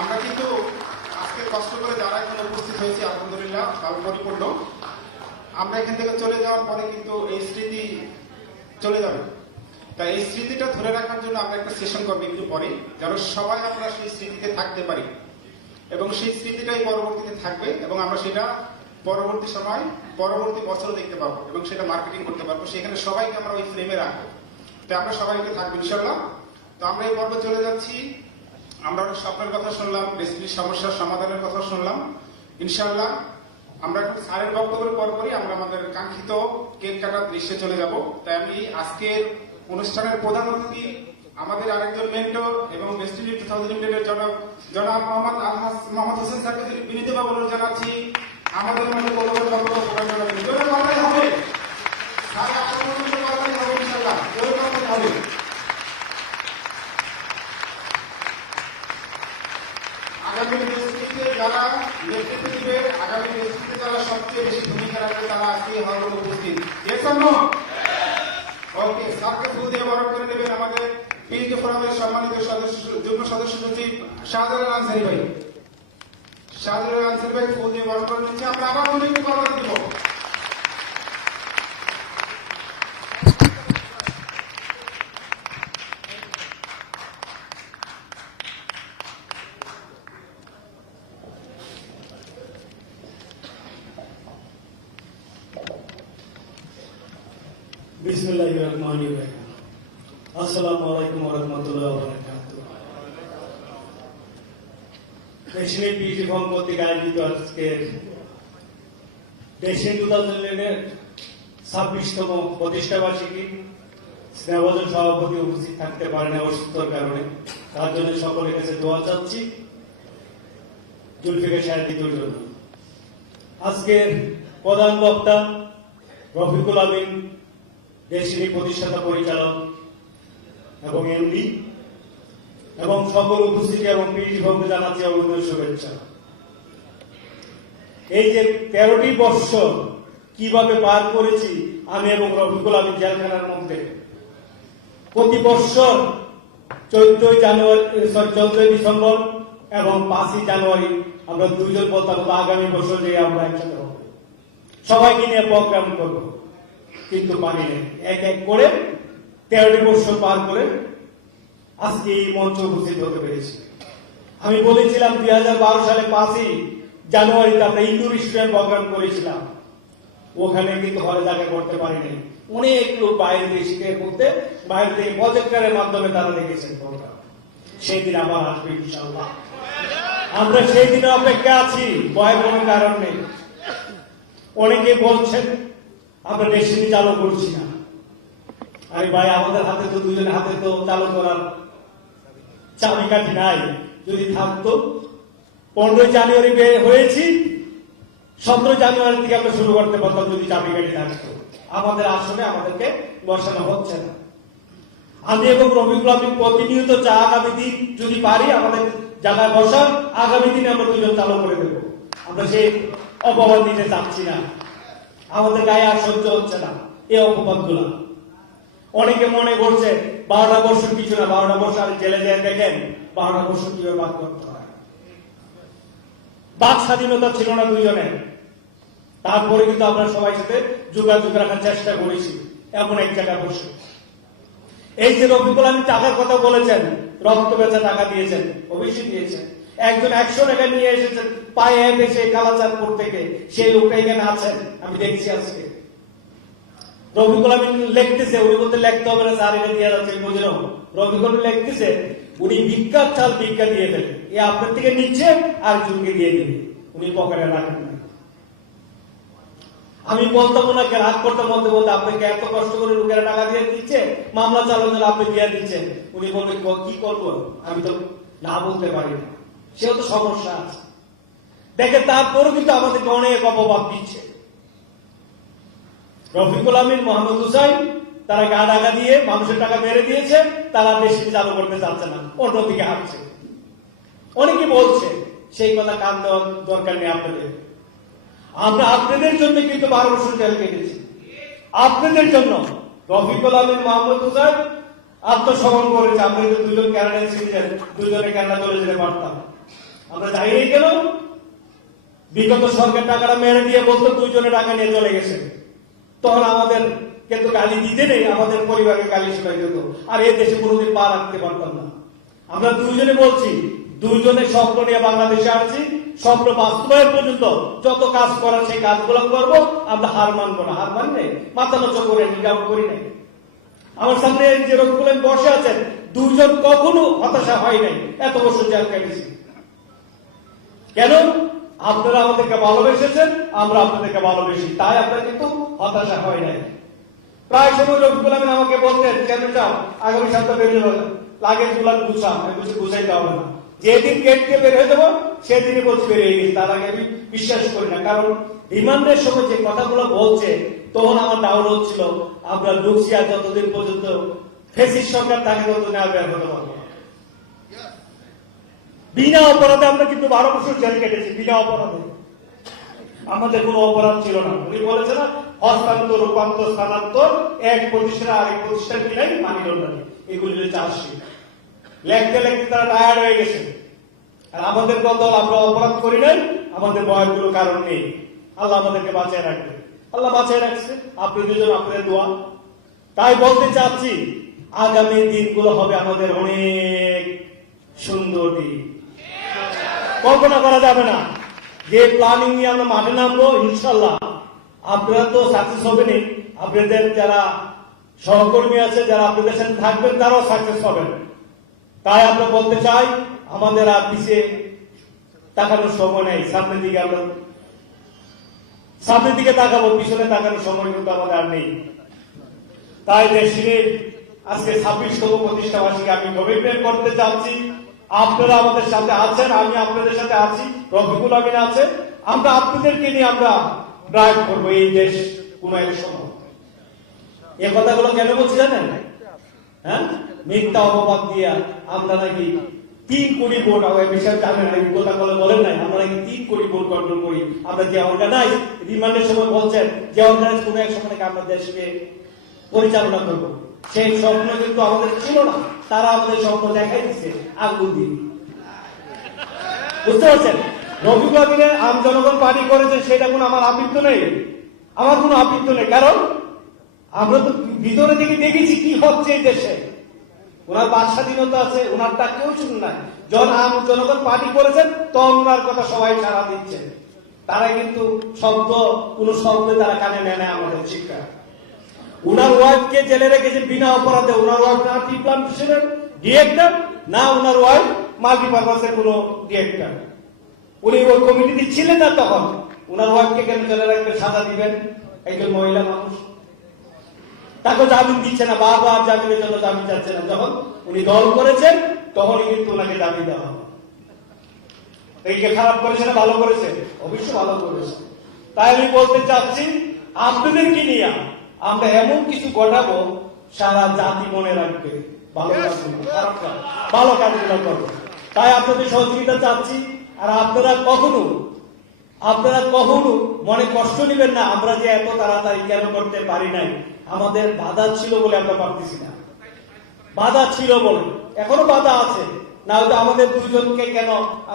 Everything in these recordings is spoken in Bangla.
আমরা কিন্তু আজকে কষ্ট করে যারা এখানে উপস্থিত হয়েছি আলহামদুলিল্লাহ তাও পরিপূর্ণ। আমরা এখান থেকে চলে যাওয়ার পরে কিন্তু এই স্মৃতি চলে যাবে, তাই এই স্মৃতিটা ধরে রাখার জন্য আমরা একটা সেশন করবো একটু পরে, যেন সবাই আমরা সেই স্মৃতিতে থাকতে পারি এবং সেই স্মৃতিটাই পরবর্তীতে থাকবে এবং আমরা সেটা পরবর্তী সময় পরবর্তী বছরও দেখতে পাবো এবং সেটা মার্কেটিং করতে পারবো। সেখানে সবাইকে আমরা ওই ফ্রেমে রাখবো, তাই আমরা সবাইকে থাকবো ইনশাল্লাহ। তো আমরা এই পর্বে চলে যাচ্ছি। আমরা অনেক স্বপ্নের কথা শুনলাম, রেসিপির সমস্যার সমাধানের কথা শুনলাম। ইনশাল্লাহ আমরা এখন স্যারের বক্তব্যের পরপরই আমরা আমাদের কাঙ্ক্ষিত কেক কাটার দৃশ্যে চলে যাব। তাই আমি আজকের অনুষ্ঠানের প্রধান অতিথি আমাদের আরেকজন মেন্টর এবং ডেস্টিনি 2000 লিমিটেডের জনাব মোহাম্মদ হোসেন স্যারকে বিনীতভাবে অনুরোধ জানাচ্ছি আমাদের মধ্যে গৌরবের বক্তব্য প্রদান করবেন। জোরে বলতে হবে স্যার, আপনাদের মধ্যে বলতে হবে ইনশাআল্লাহ, জোরে বলতে হবে। আগামী ডেস্টিনিতে যারা নেতৃত্ব দিবে, আগামী ডেস্টিনিতে যারা সবচেয়ে বেশি ভূমিকা রাখবে তারা আজকে হলে উপস্থিত। ওকে, স্যারকে ফুল দিয়ে বরণ করে নেবেন আমাদের পিএইচডি ফোরামের সম্মানিত যুগ্ম সদস্য সচিব শাহজালাল আনসারী ভাই। শাহজালাল আনসারী ভাই ফুল দিয়ে বরণ করে নিচ্ছে। আমরা আবার অনেক বরণ দিব। বিসমিল্লাহির রহমানির রহিম। আসসালামু আলাইকুম ওয়া রাহমাতুল্লাহি ওয়া বারাকাতুহু। দেশে পিএইচডি ফোরাম কর্তৃক আয়োজিত আজকের দেশে 2000 26তম প্রতিষ্ঠা বার্ষিকী স্নেহভাজন সভাপতি উপস্থিত থাকতে পারেন অসুস্থতার কারণে, তার জন্য সকলের কাছে দোয়া চাচ্ছি জুলফিকার সাহেবের জন্য। আজকের প্রধান বক্তা রফিকুল আমিন, দেশটির প্রতিষ্ঠাতা পরিচালক এবং এমডি এবং সকল উপস্থিতি এবং পিএইচডি ফোরামকে জানাচ্ছি অভিনন্দন শুভেচ্ছা। এই যে 13টি বৎসর কিভাবে পার করেছি আমি এবং রফিকুল আমিন জেলখানার মধ্যে, প্রতি বৎসর 14 ডিসেম্বর এবং 5 জানুয়ারি আমরা দুইজন বলতাম আগামী বছর যে আমরা একসাথে হব, সবাইকে নিয়ে প্রোগ্রাম করবো, কিন্তু পানি নেই। এক এক করে 13টি বছর পার করে আজকে এই মঞ্চ উপস্থিত হতে পেরেছি। আমি বলেছিলাম 2012 সালে 5 জানুয়ারিতে আমরা ইনডোর স্টুডেন্ট প্রোগ্রাম করেছিলাম, ওখানে কিন্তু হলে জায়গা করতে পারিনি। অনেক লোক বাইরে থেকে শিখে করতে, বাইরে থেকে প্রজেক্টরের মাধ্যমে তারা দেখেছেন প্রোগ্রাম। সেই দিন আবার আসবে ইনশাআল্লাহ। আমরা সেই দিনে অপেক্ষা আছি, ভয়ের কোনো কারণ নেই। অনেকে বলছেন আমরা ডেস্টিনি চালু করছি না। আরে ভাই, আমাদের হাতে তো দুজনের হাতে তো চালু করার চাবিকাঠি নাই। যদি থাকতো 15 জানুয়ারি হয়েছি, 17 জানুয়ারি থেকে আমরা শুরু করতে পারতাম যদি চাবিকাঠি থাকতো। আমাদের আসলে আমাদেরকে বসানো হচ্ছে না। আমি এবং রফিকুল আমিন প্রতিনিয়ত আগামী দিন যদি পারি আমাদের জায়গায় বসার, আগামী দিনে আমরা দুজন চালু করে দেবো। আমরা সেই অপবাদ দিতে চাচ্ছি না, আমাদের গায়ে আর সহ্য হচ্ছে না এই অপবাদ গুলা। অনেকে মনে করছে 12টা বছর কিছু না, 12টা বছর আর জেলে যায় দেখেন 12টা বছর কিভাবে বাদ করতে হয়। বাক স্বাধীনতা ছিল না দুইজনের, তারপরে কিন্তু আমরা সবাই সাথে যোগাযোগ রাখার চেষ্টা করেছি এমন এক জায়গায় বসে। এই যে রফিকুল আমিন টাকার কথা বলেছেন, রক্ত বেচা টাকা দিয়েছেন, অবশ্যই দিয়েছেন। একজন 100 টাকা নিয়ে এসেছেন পায়ে হেঁটে সেই কালাচাঁদপুর থেকে, সেই লোকটা এখানে আছেন, আমি দেখছি আজকে। রফিকুল আমিন লিখতেছে, উনি বলতে লিখতে হবে না, স্যার এটা দিয়ে যাচ্ছে বুঝলো। রফিকুল লিখতেছে উনি ভিক্ষার চাল ভিক্ষা দিয়ে দেন, এ আপনার থেকে নিচ্ছে আর জনকে দিয়ে দিবে, উনি পকেটে রাখেন না। আমি বলতাম ওনাকে রাগ করতাম, বলতে বলতে আপনাকে এত কষ্ট করে লোকেরা টাকা দিয়ে দিচ্ছে, মামলা চালানোর আপনি দিয়ে দিচ্ছেন। উনি বলবেন কি করবো, আমি তো না বলতে পারি না, সেও তো সমস্যা আছে। দেখেন তারপরও কিন্তু আমাদেরকে অনেক অপবাদ দিচ্ছে। রফিকুল আমিন, মোহাম্মদ হুসাইন তারা গা টাকা দিয়ে মানুষের টাকা মেরে দিয়েছে, তারা বেশি চালু করতে চাচ্ছে না, অন্যদিকে হাঁটছে। অনেকে বলছে, সেই কথা কান দেওয়ার দরকার নেই আপনাদের। আমরা আপনাদের জন্য কিন্তু 12 বছর জেল কেটেছি, আপনাদের জন্য। রফিকুল আমিন, মোহাম্মদ হুসাইন আত্মসমর্পণ করেছে। আপনাদের দুজন ক্যানাডায় ছিলেন, দুজনে ক্যানাডা চলে যেতে পারতাম, আমরা যাই নাই কেন? বিগত সরকার টাকাটা মেরে দিয়ে বলতো 2 জনে টাকা নিয়ে চলে গেছে, তখন আমাদের কিন্তু গালি দিতে নেই, আমাদের পরিবারকে গালি শোনাই যেত, আর এই দেশে কোনোদিন পা রাখতে পারতাম না। আমরা 2 জনে বলছি, 2 জনের স্বপ্ন নিয়ে বাংলাদেশে আসছি, স্বপ্ন বাস্তবায়ন পর্যন্ত যত কাজ করার সেই কাজগুলো করবো, আমরা হার মানবো না। হার মানলে মাথা নষ্ট করে নিলাম করি নাই। আমার সামনে যে লোকগুলো বসে আছেন, 2 জন কখনো হতাশা হয় নাই, এত বছর জেল কাটিয়েছি। কেন? আপনারা আমাদেরকে ভালোবেসেছেন, আমরা আপনাদেরকে ভালোবেসি, তাই আপনারা কিন্তু হতাশা হয় নাই। প্রায় সময় রফিকুল আমিন আমাকে বলতেন, কেন চাও আগামী সপ্তাহে বেরিয়ে লাগেজ গুলা গুছাম, গুছাইতে হবে না, যেদিন গেটকে বের হয়ে যাবো সেদিনই বলছি বেরিয়ে গেছি। তার আগে আমি বিশ্বাস করি না, কারণ রিমান্ডের সময় যে কথাগুলো বলছে, তখন আমার ডাউট হচ্ছিল আমরা ঢুকছি আর যতদিন পর্যন্ত ফেসিস সরকার তাকে ততদিন আর বের হতে পারবো না। বিনা অপরাধে আমরা কিন্তু 12 বছর জেল কেটেছি, বিনা অপরাধে। আমাদের কোনো অপরাধ ছিল না। উনি বলেছে না, হস্তান্তর, রূপান্তর, স্থানান্তর, এক প্রতিষ্ঠান আরেক প্রতিষ্ঠান কিনাই মানি লন্ডারিং, এগুলি চার্জশিট লেখতে লেখতে তারা টায়ার্ড হয়ে গেছে। আর আমাদের দল আমরা অপরাধ করি নাই, আমাদের ভয়ের কোনো কারণ নেই। আল্লাহ আমাদেরকে বাঁচিয়ে রাখবে, আল্লাহ বাঁচিয়ে রাখছে, আপনি দুজন আপনাদের দোয়া। তাই বলতে চাচ্ছি, আগামী দিনগুলো হবে আমাদের অনেক সুন্দর দিন, কল্পনা করা যাবে না। যে প্ল্যানিং নিয়ে আমরা মাঠে নামবো, ইনশাল্লাহ আপনারা তো সাকসেস হবেনই, আপনাদের যারা সহকর্মী আছে, যারা আপনাদের সাথে থাকবেন, তারাও সাকসেস হবেন। তাই আমরা বলতে চাই, আমাদের আর পিছিয়ে তাকানোর সময় নেই, সামনের দিকে আমরা সামনের দিকে তাকাবো, পিছনে তাকানোর সময় কিন্তু আমাদের আর নেই। তাই দেশের আজকে 26তম প্রতিষ্ঠাবার্ষিকী আমি কমিটমেন্ট করতে চাচ্ছি, আপনারা আমাদের সাথে আছেন, আমি আপনাদের সাথে আছি, রফিকুল আমিন আছে, আমরা আপনাদেরকে নিয়ে আমরা ড্রাইভ করবো এই দেশ কোন এক সময়। এই কথাগুলো কেন বলছি জানেন? হ্যাঁ, মিথ্যা অপবাদ দিয়া আমরা নাকি 3 কোটি ভোট, আমার বিষয় জানেন, এই কথা বলেন নাই, আমরা নাকি 3 কোটি ভোট কন্ট্রোল করি। আমরা যে অর্গানাইজ রিমান্ডের সময় বলছেন যে অর্গানাইজ কোন এক সময় নাকি আমরা দেশকে পরিচালনা করবো, সেই স্বপ্ন কিন্তু আমাদের ছিল না, তারা আমাদের স্বপ্ন দেখাই দিচ্ছে আঙ্গুল দিয়ে। বুঝতে পারছেন? রফিকুল আমিনের আম জনগণ পার্টি করেছে, সেটা কোনো আমার আপত্তি নেই, আমার কোনো আপত্তি নেই, কারণ আমরা তো ভিতরে থেকে দেখেছি কি হচ্ছে এই দেশে। ওনার বাক স্বাধীনতা আছে, ওনারটা কেউ শুনুন নাই। যখন আম জনগণ পার্টি করেছেন, তখন ওনার কথা সবাই সাড়া দিচ্ছে। তারা কিন্তু কোন শব্দে তারা কানে নেয় না আমাদের শিক্ষা। উনার ওয়াইফকে জেলে রেখেছে বিনা অপরাধে। উনার ওয়াইফ না টি প্লান্টেশনের ডিরেক্টর, না উনার ওয়াইফ মাল্টিপারপাসের কোন ডিরেক্টর। উনি ওই কমিটিতে ছিলেন না, তখন উনার ওয়াইফকে কেন জেলে রাখবে, সাজা দিবেন? একজন মহিলা মানুষ, তাকে জামিন দিচ্ছে না, বারবার জামিনের জন্য জামিন চাচ্ছে না। যখন উনি দল করেছেন, তখনই কিন্তু ওনাকে জামিন দেওয়া হবে। এইকে খারাপ করেছে না ভালো করেছে? অবশ্যই ভালো করেছে। তাই আমি বলতে চাচ্ছি, আপনাদের কি নিয়ে আমরা এমন কিছু ঘটাবো, সারা জাতি মনে রাখবে ভালো কাজগুলো, খারাপ কাজ, ভালো কাজগুলো করবো। তাই আপনাদের সহযোগিতা চাচ্ছি। আর আপনারা কখনো মনে কষ্ট নেবেন না, আমরা যে এত তাড়াতাড়ি কেন করতে পারি নাই, আমাদের বাধা ছিল বলে আমরা পারতেছি না। বাধা ছিল বলে, এখনো বাধা আছে, না হয়তো আমাদের 2 জনকে কেন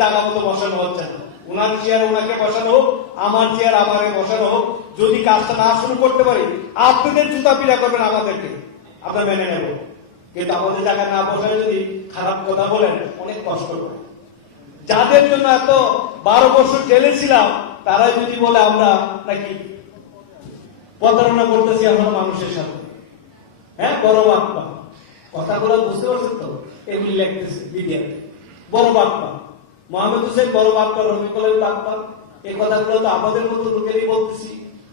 জায়গা মতো বসানো হচ্ছে না। উনার চেয়ার ওনাকে বসানো হোক, আমার চেয়ার আমাকে বসানো হোক। যদি কাজটা না শুরু করতে পারি, আপনাদের জুতা পিড়া করবেন আমাদেরকে, আমরা মেনে নেব। কিন্তু আমাদের জায়গায় না বসালে যদি খারাপ কথা বলেন, অনেক কষ্ট করে। যাদের জন্য এত 12 বছর জেলে ছিলাম, তারা যদি বলে আমরা নাকি প্রতারণা করতেছি আমরা মানুষের সাথে, হ্যাঁ, বড় বাপ্পা কথাগুলো বুঝতে পারছেন তো? এগুলি লিখতেছে মিডিয়াতে, বড় বাপ্পা মোহাম্মদ হোসেন, বড় বাপ্পা, রফিকুল আমিন বাপ্পা। এই কথাগুলো তো আমাদের মতো লোকেরই বলতেছি,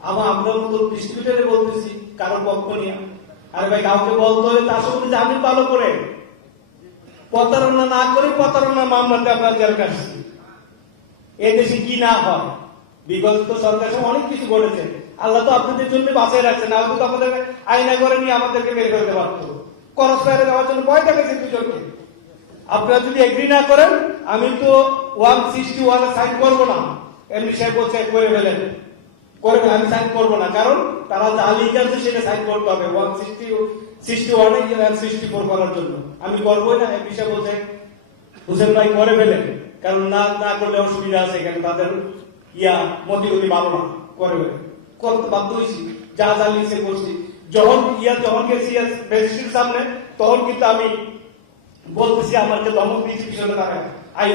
আমরা মতো ডিস্ট্রিবিউটারে বলতেছি, কারো পক্ষ নিয়ে। আরে ভাই, কাউকে বলতে হলে তার সঙ্গে জামিন ভালো করে, প্রতারণা না করে প্রতারণা মামলাতে আপনার জেল কাটছি। এ দেশে কি না হয়, বিগত সরকার সময় অনেক কিছু ঘটেছে। আল্লাহ তো আপনাদের জন্য বাঁচিয়ে রাখছেন, না হয়তো আমাদের আইনা করে নিয়ে আমাদেরকে বের করতে পারতো। করস বাইরে যাওয়ার জন্য ভয় দেখাচ্ছে 2 জনকে। আপনারা যদি এগ্রি না করেন, আমি তো 161 সাইন করবো না। এমনি সাহেব বলছে করে ফেলেন, করবেন, আমি সাইন করবো না, কারণ তারা যা লিখেছে সেটা সাইন করতে হবে 161 64 করার জন্য। আমি করবোই না। এমনি সাহেব বলছে হুসেন ভাই করে ফেলেন, কারণ না না করলে অসুবিধা আছে, এখানে তাদের মতিগতি ভালো না করে করতে বাধ্য হয়েছি, যা যা লিখে করছি। যখন গেছি ম্যাজিস্ট্রেটের সামনে, তখন কিন্তু আমি বলতেছি আমাকে ধমক দিয়েছি, পিছনে তারা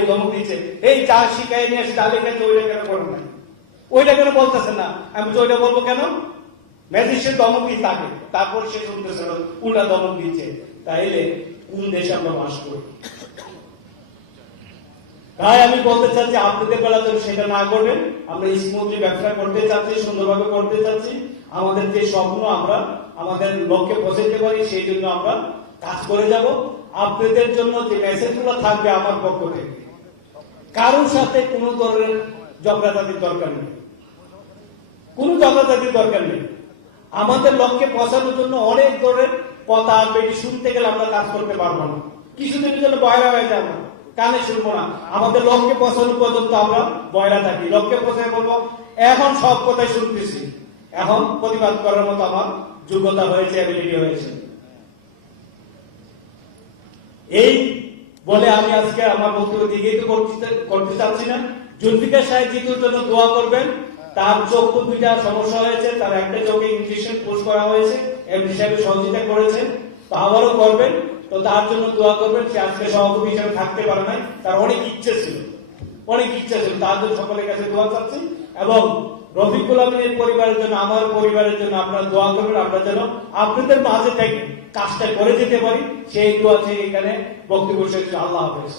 ধমক দিচ্ছে, এই যা শিখাই নিয়ে আসি, যা লেখেছে ওইটা কেন করেন না, ওইটা কেন বলতেছেন না। আমি তো ওইটা বলবো কেন? ম্যাজিস্ট্রেট ধমক দিয়ে থাকে, তারপর সে শুনতেছে উল্টা ধমক দিচ্ছে। তাইলে কোন দেশে আমরা বাস করি? তাই আমি বলতে চাচ্ছি, আপনাদের বেলা তো সেটা না করবেন। আমরা স্মুথলি ব্যবসা করতে চাচ্ছি, সুন্দরভাবে করতে চাচ্ছি। আমাদের যে স্বপ্ন, আমরা আমাদের লক্ষ্যে পৌঁছাতে পারি, সেই জন্য আমরা কাজ করে যাব। আপনাদের জন্য যে মেসেজগুলো থাকবে আমার পক্ষ থেকে, কারোর সাথে কোনো ধরনের ঝগড়াঝাটির দরকার নেই, কোনো ঝগড়াঝাটির দরকার নেই। আমাদের লক্ষ্যে পৌঁছানোর জন্য অনেক ধরনের কথা বেশি শুনতে গেলে আমরা কাজ করতে পারবো না, কিছুদিনের জন্য বয়রা হয়ে যাবো, কানে শুনবো না। আমাদের লক্ষ্যে পৌঁছানো পর্যন্ত আমরা বয়রা থাকি, লক্ষ্যে পৌঁছায় বলবো এখন সব কথাই শুনতেছি, এখন প্রতিবাদ করার মতো আমার যোগ্যতা হয়েছে, অ্যাবিলিটি হয়েছে। এই বলে আমি আজকে আমার বক্তব্য দীর্ঘায়িত করতে চাচ্ছি না। জুলফিকার সাহেব জিতুর জন্য দোয়া করবেন। তার চোখ তো দুইটা সমস্যা হয়েছে, তার একটা চোখে ইনজেকশন পুশ করা হয়েছে, এমডি সাহেব সহযোগিতা করেছেন, তো আবারও করবেন। তো তার জন্য দোয়া করবেন। সে আজকে সভাপতি হিসেবে থাকতে পারে নাই, তার অনেক ইচ্ছে ছিল, তার জন্য সকলের কাছে দোয়া চাচ্ছি। এবং রফিকুল আমিনের পরিবারের জন্য, আমার পরিবারের জন্য আপনারা দোয়া করবেন, আমরা যেন আপনাদের মাঝে থেকে কাজটা করে যেতে পারি, সেই দোয়া থেকে এখানে বক্তব্য শেষ। আল্লাহ হাফেজ।